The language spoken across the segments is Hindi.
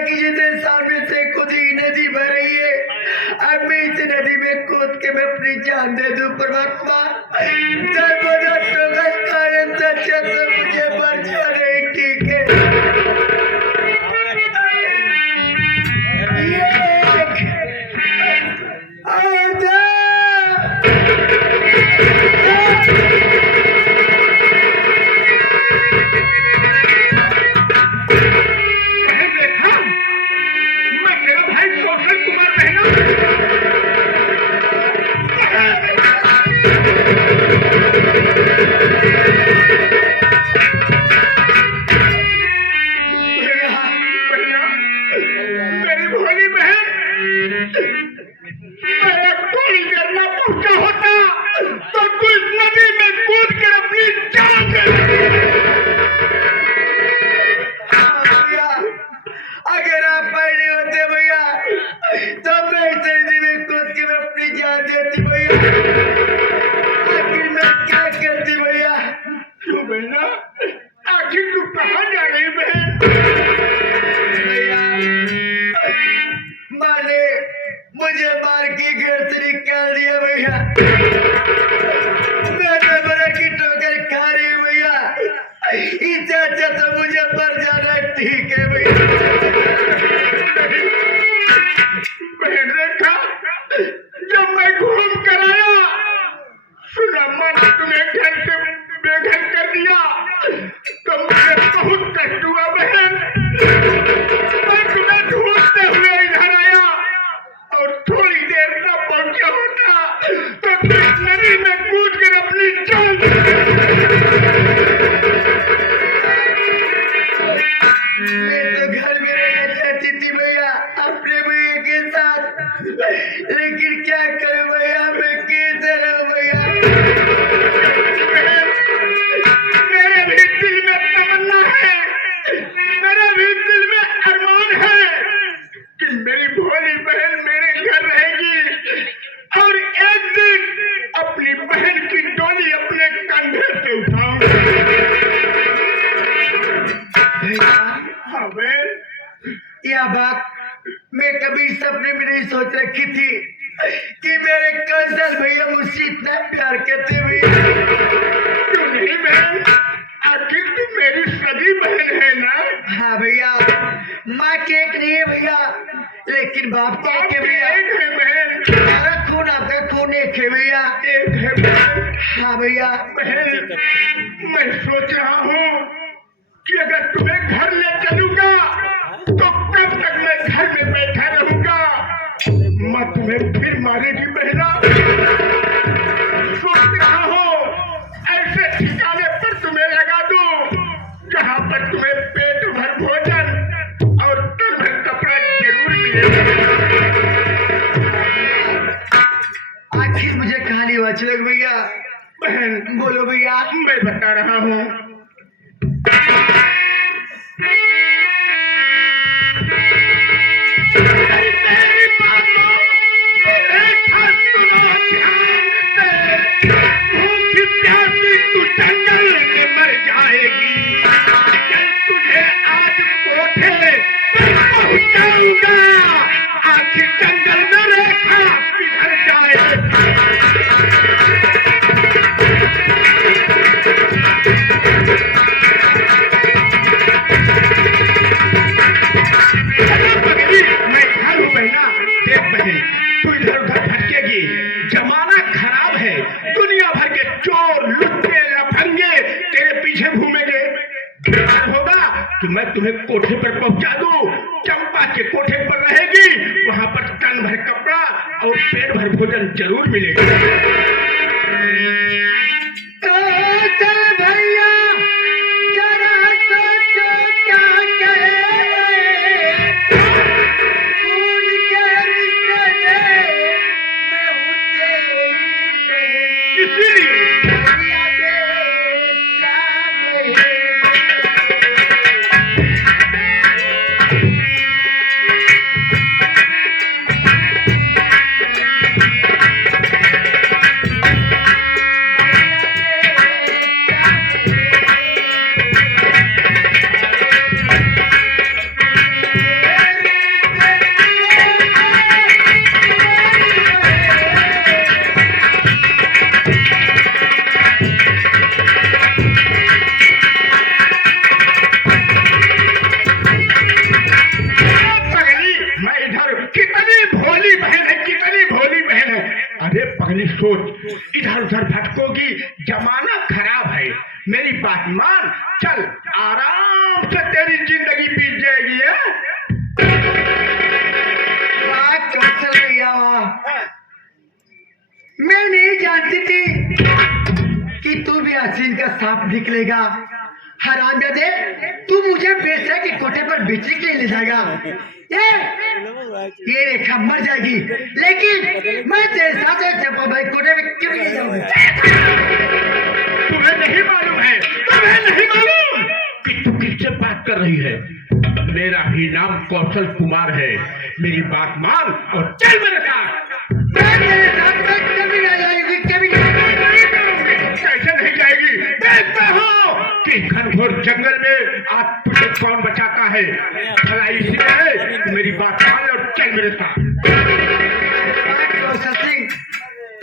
कि जितने सामने से खुद ही नदी बह रही है, अब मैं इस नदी में कूद के मैं अपनी जान दे दूं परमात्मा। सच्चा तो मुझे मर जाने ठीक है। मुझे मार के घर से निकाल दिया भैया। मैंने बड़ा की ठोकर खा रही भैया। इससे अच्छा तो मुझे मर जाना ठीक है भैया। बहन देखा, जब मैं घूम कर आया सुना माँ ने तुम्हें घर से बेघर कर दिया तो मुझे बहुत कष्ट हुआ बहन। मैं तुम्हें ढूंढते हुए इधर आया और थोड़ी देर न पहुंचा होता तो नदी में कूद कर अपनी जान। मैं तो घर में रहना चाहती थी भैया अपने भैया के साथ, लेकिन क्या करूं भैया, मैं कैसे रहूं भैया। मेरे भी दिल में तमन्ना है, मेरे भी दिल में अरमान है कि मेरी भोली बहन मेरे घर रहेगी और एक दिन अपनी बहन की डोली अपने कंधे पे उठाऊंगा। हाँ बहन, यह बात मैं कभी सपने में नहीं सोच रखी थी कि मेरे कौशल भैया मुझसे इतना प्यार करते भैया। क्यों नहीं बहन, आखिर तुम मेरी सगी बहन है ना। हाँ भैया, माँ के एक नहीं है भैया, लेकिन बाप के एक है भैया। एक है बहन, हमारा खून आपका खून एक है भैया। एक है बहन। हाँ भैया। बहन मैं सोच रहा हूँ कि अगर तुम्हें घर ले चलूंगा तो कब तक मैं घर में बैठा रहूंगा। माँ तुम्हें फिर मारेगी बहना। सोच रहा हूँ ऐसे ठिकाने पर तुम्हें लगा दूं जहाँ पर तुम्हें पेट भर भोजन और तन भर कपड़ा जरूर मिलेगा। आखिर मुझे कहानी अच्छी लग भैया। बहन बोलो भैया। मैं बता रहा हूँ। जंगल में मर जाएगी, तुझे आज कोठे पहुंचाऊंगा। आखिर जंगल में रेखा किधर जाए। मैं घर हूँ बहना। देख बहन, तू इधर उधर भटकेगी, जमाना खराब है, दुनिया भर के चोर लुट्टे लफंगे तेरे पीछे घूमेंगे। होगा कि मैं तुम्हें कोठे पर पहुंचा दूं, चंपा के कोठे पर रहेगी, वहां पर तन भर कपड़ा और पेट भर भोजन जरूर मिलेगा। भैया जरा सोचो क्या कहे, खून के रिश्ते में मैं हूँ तेरी, इसीलिए पागली सोच, इधर उधर भटकोगी, जमाना खराब है। मेरी बात मान, चल आराम से तेरी जिंदगी बीत जाएगी है? वाह कौशल भैया वाह, मैं नहीं जानती थी कि तू भी हसीन का सांप निकलेगा। हरामजादे, तू मुझे बेचा के कोठे पर बेचने के लिए ले जाएगा। ये रेखा मर जाएगी, लेकिन मैं तेरे साथ चप्पा भाई कोठे में क्यों नहीं जाऊंगा? तुम्हें नहीं मालूम है, तुम्हें नहीं मालूम कि तू किससे बात कर रही है? मेरा भी नाम कौशल कुमार है। मेरी बात मान और चल मेरे साथ। मैं तेरे साथ कभी नहीं जाएगी, कभी नहीं करूंगी। कैसे नहीं जाएगी? देखता हूँ कि घनघोर जंगल में आज तुझे कौन बचाता है। भला इसलिए है कि मेरी बात मान और चल मेरे साथ। कौशल सिंह,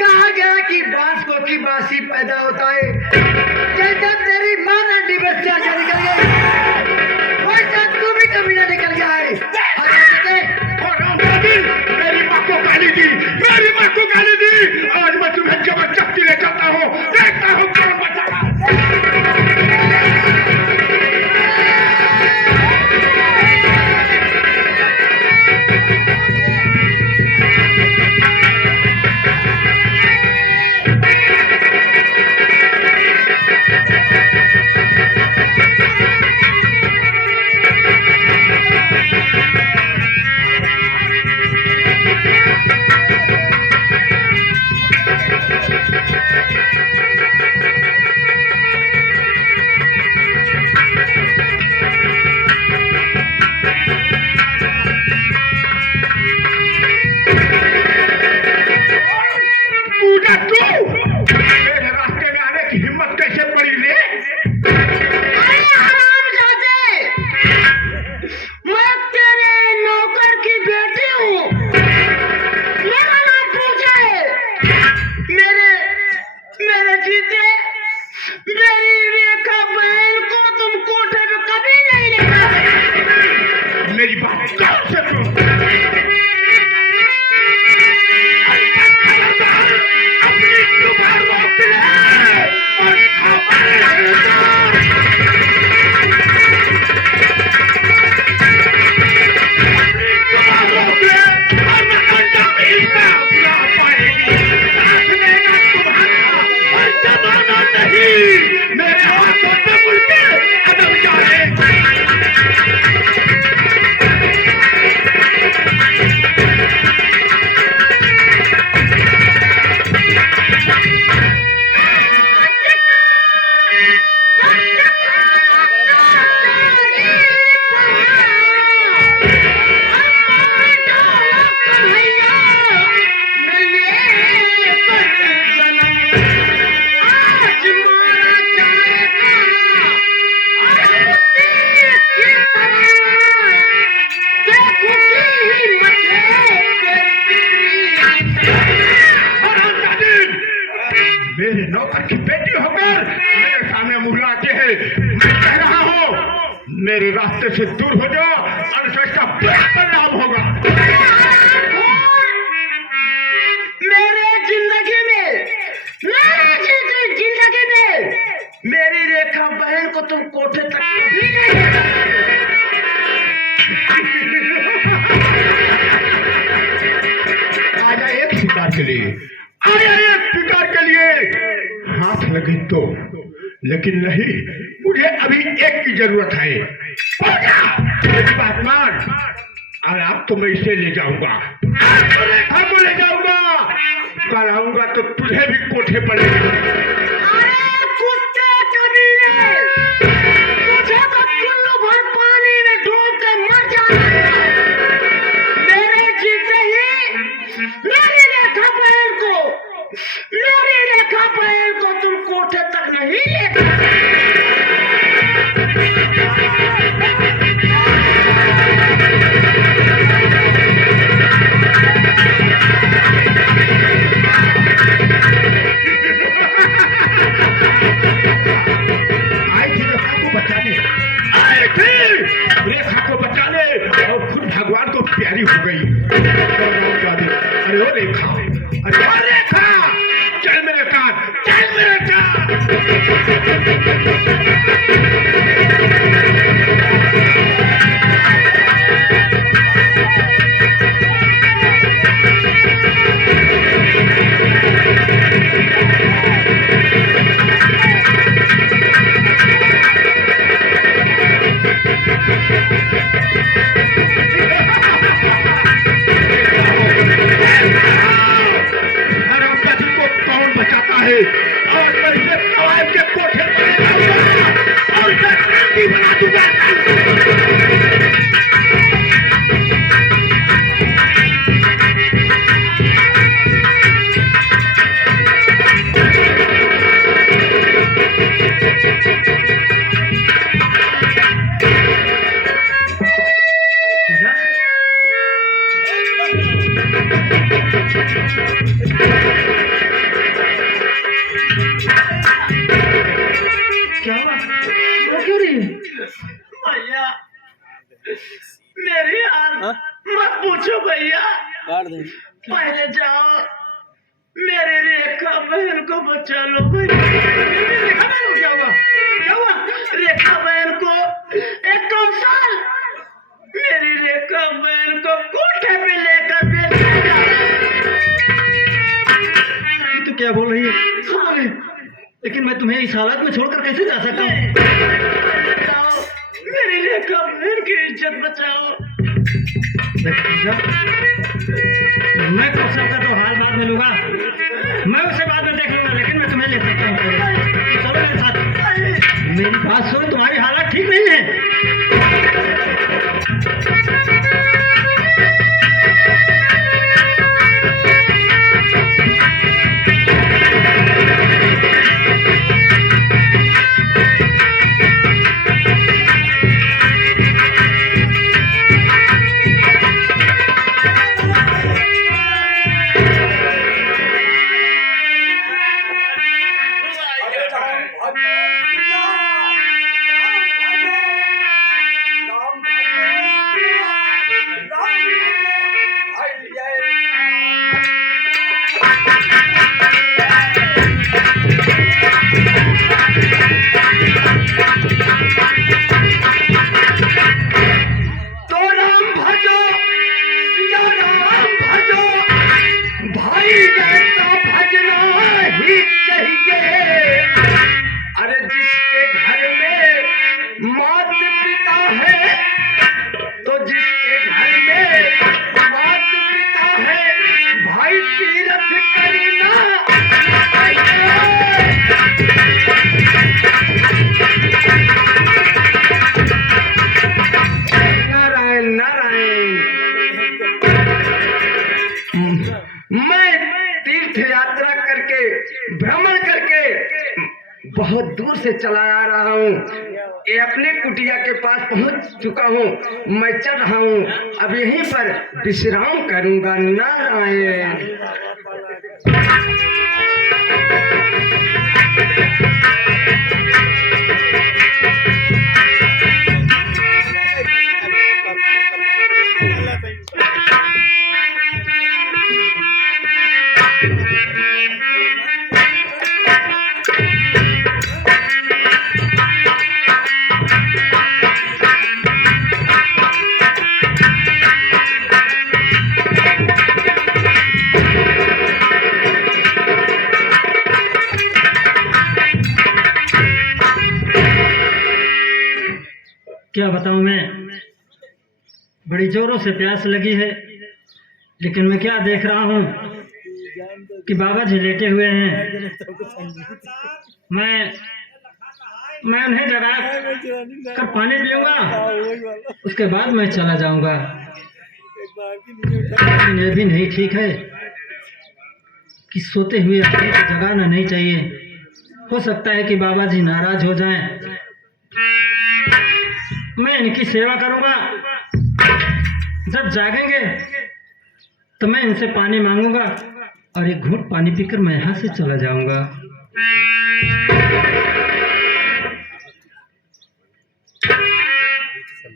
कहा गया कि बांस को की बासी पैदा होता है। जैसे तेरी मां ने डिबस से आगे निकल गई, वैसा तू भी कभी ना निकल गया है। मेरी माँ को गाली दी, मेरी माँ को गाली दी। आज मैं तुम्हें जबरदस्ती ले जाता हूँ, देखता हूँ कौन बचाता है। मेरे नौकर की बेटी होकर मेरे सामने मुहलाते हैं। मैं कह रहा हूँ मेरे रास्ते से दूर हो जाओ और इसका बुरा परिणाम होगा। मेरे जिंदगी में मेरी रेखा बहन को तुम कोठे तक भी नहीं ले सकते। आजा एक शिकार के लिए, आया एक शिकार के लिए हाथ लगे तो, लेकिन नहीं, मुझे अभी एक की जरूरत है। मेरी बात मान, और अब तो मैं इसे ले जाऊंगा, हम ले जाऊंगा। कल आऊंगा तो तुझे भी कोठे पड़ेगा। तुझे तो चुल्लू भर पानी में डूब के मर जाना। मेरे जीते ही मेरी रेखा बहन को तुम कोठे तक नहीं ले सकते। मेरी हाल मत पूछो भैया। काट दे। पहले जाओ मेरे रेखा बहन को बचा लो भैया। रेखा बहन को क्या हुआ? क्या हुआ? रेखा बहन को एक कम साल मेरी रेखा बहन को कोठे पे लेकर बेचा। तो क्या बोल रही है? लेकिन मैं तुम्हें इस हालत में छोड़कर कैसे जा सकता हूँ? बचाओ मेरी रेखा बहन की इज्जत बचाओ। मैं कौशल का तो हाल बाद में लूंगा, मैं उसे बाद में देख लूंगा, लेकिन मैं तुम्हें ले सकता हूँ। चलो मेरे साथ। मेरी बात सुनो, तुम्हारी हालत ठीक नहीं है। भ्रमण करके बहुत दूर से चला आ रहा हूँ। ये अपने कुटिया के पास पहुँच चुका हूँ। मैं चल रहा हूँ, अब यहीं पर विश्राम करूँगा। नारायण। क्या बताऊं मैं, बड़ी जोरों से प्यास लगी है, लेकिन मैं क्या देख रहा हूँ कि बाबा जी लेटे हुए हैं। मैं उन्हें जगा कर पानी पीऊंगा, उसके बाद मैं चला जाऊंगा। लेकिन ये भी नहीं ठीक है कि सोते हुए आदमी को जगाना नहीं चाहिए। हो सकता है कि बाबा जी नाराज हो जाएं। मैं इनकी सेवा करूंगा, जब जागेंगे तो मैं इनसे पानी मांगूंगा और एक घूंट पानी पीकर मैं यहाँ से चला जाऊंगा।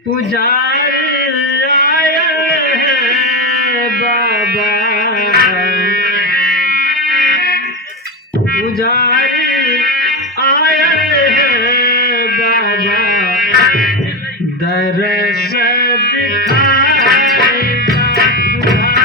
पुजारी आया है बाबा, पुजारी आया है बाबा, दरस दिखाएगा पुजारी।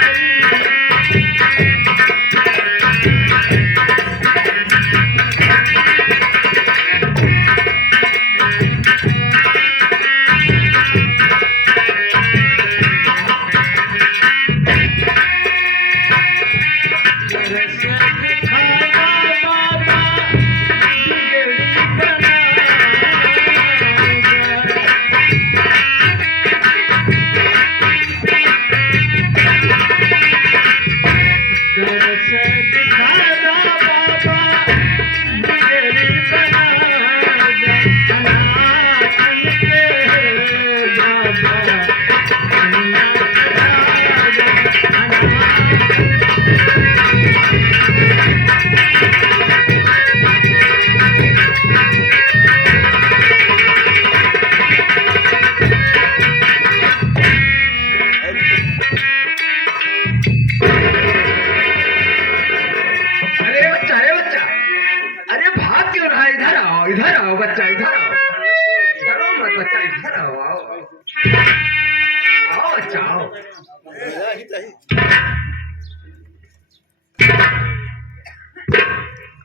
आओ।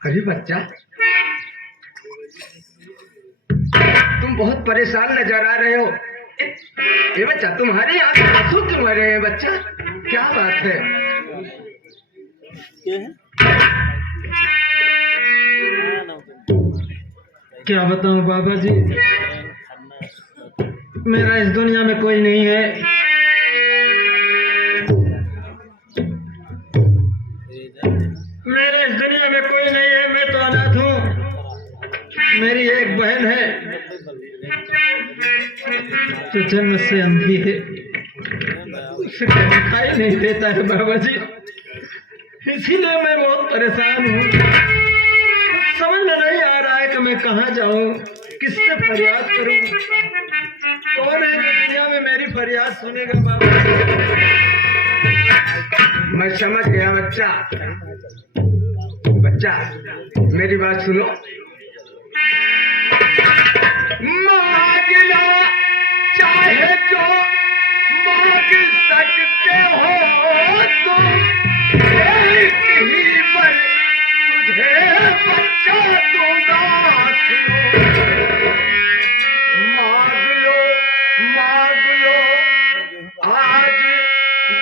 अरे बच्चा, तुम बहुत परेशान नजर आ रहे हो। ये बच्चा, तुम्हारे यहाँ पे आंसू क्यों आ रहे हैं बच्चा? क्या बात है? क्या बताऊं बाबा जी, मेरा इस दुनिया में कोई नहीं है। मेरा इस दुनिया में कोई नहीं है, मैं तो अनाथ हूँ। मेरी एक बहन है जो जन्म से अंधी है, उसे कोई दिखाई नहीं देता है बाबा जी, इसीलिए मैं बहुत परेशान हूँ। समझ में नहीं आ रहा है कि मैं कहाँ जाऊँ, किससे फरियाद करूँ। कौन है जो दुनिया में मेरी फरियाद सुनेगा बाबा? मैं समझ गया बच्चा। बच्चा, मेरी बात सुनो। मांग लो चाहे जो मांग सकते हो तुम, एक ही पर तुझे बच्चा दूंगा। मांग लो आज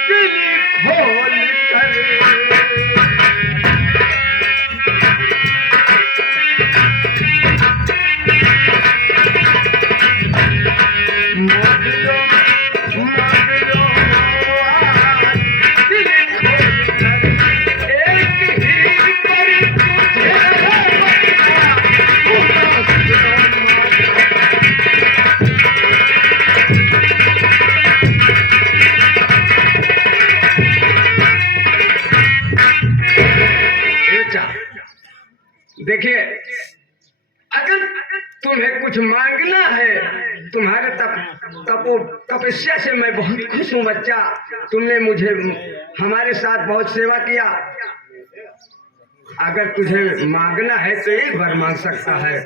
दिल खोल कर। देखिए, अगर तुम्हें कुछ मांगना है, तुम्हारे तपस्या से मैं बहुत खुश हूँ बच्चा। तुमने मुझे हमारे साथ बहुत सेवा किया। अगर तुझे मांगना है तो एक बार मांग सकता है।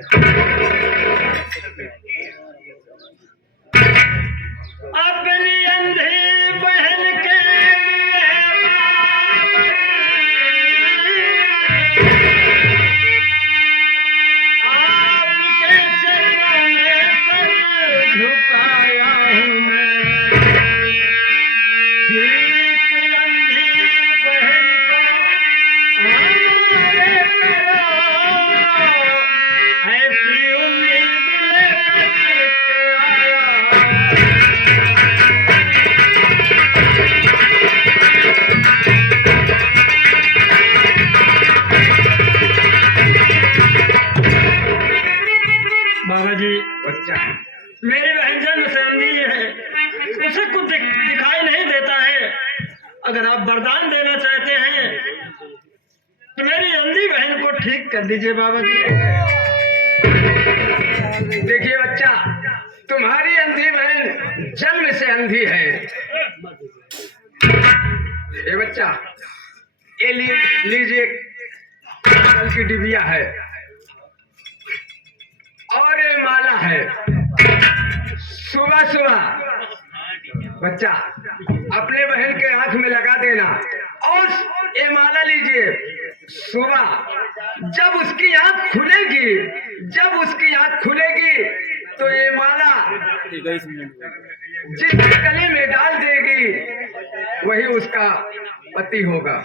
अपनी अंधी बहन के बाबा जी, बच्चा, मेरी बहन जन्म से अंधी है, उसे कुछ दिखाई नहीं देता है। अगर आप वरदान देना चाहते हैं तो मेरी अंधी बहन को ठीक कर दीजिए बाबा जी। देखिए बच्चा, तुम्हारी अंधी बहन जन्म से अंधी है। ये बच्चा, ये लीजिए, कल की डिबिया है और ये माला है। सुबह सुबह बच्चा अपने बहन के आंख में लगा देना और ये माला लीजिए। सुबह जब उसकी आंख खुलेगी तो ये माला जिस गले में डाल देगी वही उसका पति होगा।